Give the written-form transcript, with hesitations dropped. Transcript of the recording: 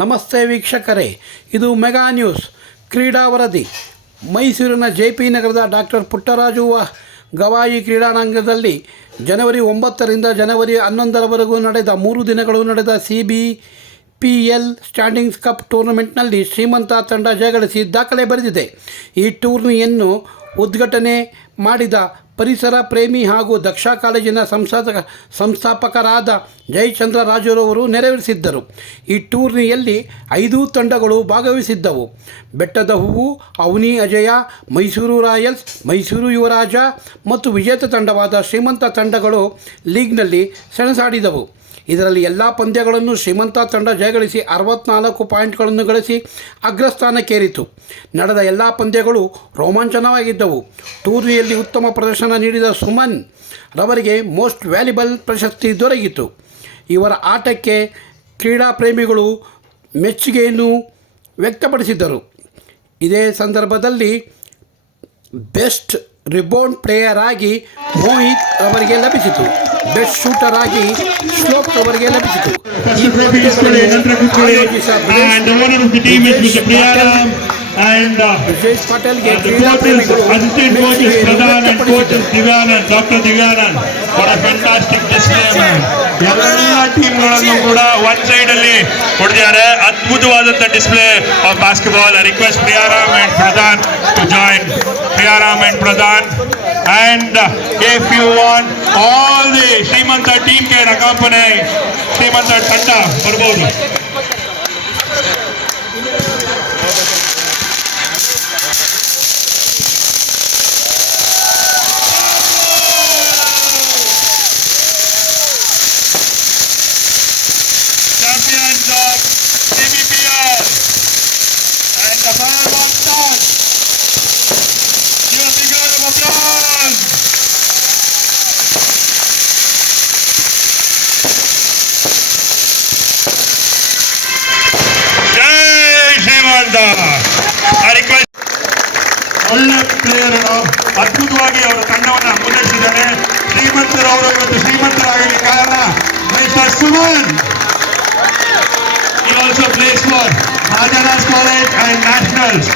ನಮಸ್ತೆ ವೀಕ್ಷಕರೇ, ಇದು ಮೆಗಾ ನ್ಯೂಸ್ ಕ್ರೀಡಾ ವರದಿ. ಮೈಸೂರಿನ JP ನಗರದ ಡಾಕ್ಟರ್ ಪುಟ್ಟರಾಜು ಗವಾಯಿ ಕ್ರೀಡಾಂಗಣದಲ್ಲಿ ಜನವರಿ 9ರಿಂದ ಜನವರಿ 11ರವರೆಗೂ ನಡೆದ 3 ದಿನಗಳು ನಡೆದ CBPL ಸ್ಟ್ಯಾಂಡಿಂಗ್ಸ್ ಕಪ್ ಟೂರ್ನಮೆಂಟ್ನಲ್ಲಿ ಶ್ರೀಮಂತ ತಂಡ ಜಯಗಳಿಸಿ ದಾಖಲೆ ಬರೆದಿದೆ. ಈ ಟೂರ್ನಿಯನ್ನು ಉದ್ಘಾಟನೆ ಮಾಡಿದ ಪರಿಸರ ಪ್ರೇಮಿ ಹಾಗೂ ದಕ್ಷ ಕಾಲೇಜಿನ ಸಂಸ್ಥಾಪಕರಾದ ಜಯಚಂದ್ರ ರಾಜುರವರು ನೆರವೇರಿಸಿದ್ದರು. ಈ ಟೂರ್ನಿಯಲ್ಲಿ 5 ತಂಡಗಳು ಭಾಗವಹಿಸಿದ್ದವು. ಬೆಟ್ಟದ ಹೂವು, ಅವನಿ ಅಜಯ, ಮೈಸೂರು ರಾಯಲ್ಸ್, ಮೈಸೂರು ಯುವರಾಜ ಮತ್ತು ವಿಜೇತ ತಂಡವಾದ ಶ್ರೀಮಂತ ತಂಡಗಳು ಲೀಗ್ನಲ್ಲಿ ಸೆಣಸಾಡಿದವು. ಇದರಲ್ಲಿ ಎಲ್ಲ ಪಂದ್ಯಗಳನ್ನು ಶ್ರೀಮಂತ ತಂಡ ಜಯಗಳಿಸಿ 64 ಪಾಯಿಂಟ್ಗಳನ್ನು ಗಳಿಸಿ ಅಗ್ರಸ್ಥಾನಕ್ಕೇರಿತು. ನಡೆದ ಎಲ್ಲ ಪಂದ್ಯಗಳು ರೋಮಾಂಚನವಾಗಿದ್ದವು. ಟೂರ್ನಿಯಲ್ಲಿ ಉತ್ತಮ ಪ್ರದರ್ಶನ ನೀಡಿದ ಸುಮನ್ ರವರಿಗೆ ಮೋಸ್ಟ್ ವ್ಯಾಲ್ಯುಬಲ್ ಪ್ರಶಸ್ತಿ ದೊರೆಯಿತು. ಇವರ ಆಟಕ್ಕೆ ಕ್ರೀಡಾ ಪ್ರೇಮಿಗಳು ಮೆಚ್ಚುಗೆಯನ್ನು ವ್ಯಕ್ತಪಡಿಸಿದರು. ಇದೇ ಸಂದರ್ಭದಲ್ಲಿ ಬೆಸ್ಟ್ ರಿಬೌಂಡ್ ಪ್ಲೇಯರ್ ಆಗಿ ಮೋಹಿತ್ ಅವರಿಗೆ ಲಭಿಸಿತು. ಬೆಸ್ಟ್ ಶೂಟರ್ ಆಗಿ ಶ್ಲೋಕ್ ಅವರಿಗೆ ಲಭಿಸಿತು. ವಿಶೇಷ್ ಪಟೇಲ್ಗೆ ಕ್ರೀಡಾ ಪ್ರೇಮಿಗಳು ಎಲ್ಲ ಟೀಮ್ಗಳನ್ನು ಕೂಡ ಒನ್ ಸೈಡ್ ಅಲ್ಲಿ ಹೊಡೆದಿದ್ದಾರೆ. ಅದ್ಭುತವಾದಂತಹ display of basketball. I request Priyaram and Pradhan to join. Priyaram and Pradhan. And if you want all the Srimanta team can accompany Srimanta Tanda ಬರ್ಬೋದು. Champions of CBPL and the fireworks start. Give a big round of applause. Jai Srimanta. I request ಒಳ್ಳೆ player ಅದ್ಭುತವಾಗಿ ಅವರ ತಂಡವನ್ನು ಮುನ್ನಡೆಸಿದ್ದಾರೆ. ಶ್ರೀಮಂತರವರು ಇವತ್ತು ಶ್ರೀಮಂತರಾಗಲಿ ಕಾರಣ mister Suman. He also plays for Maharaj College and Nationals.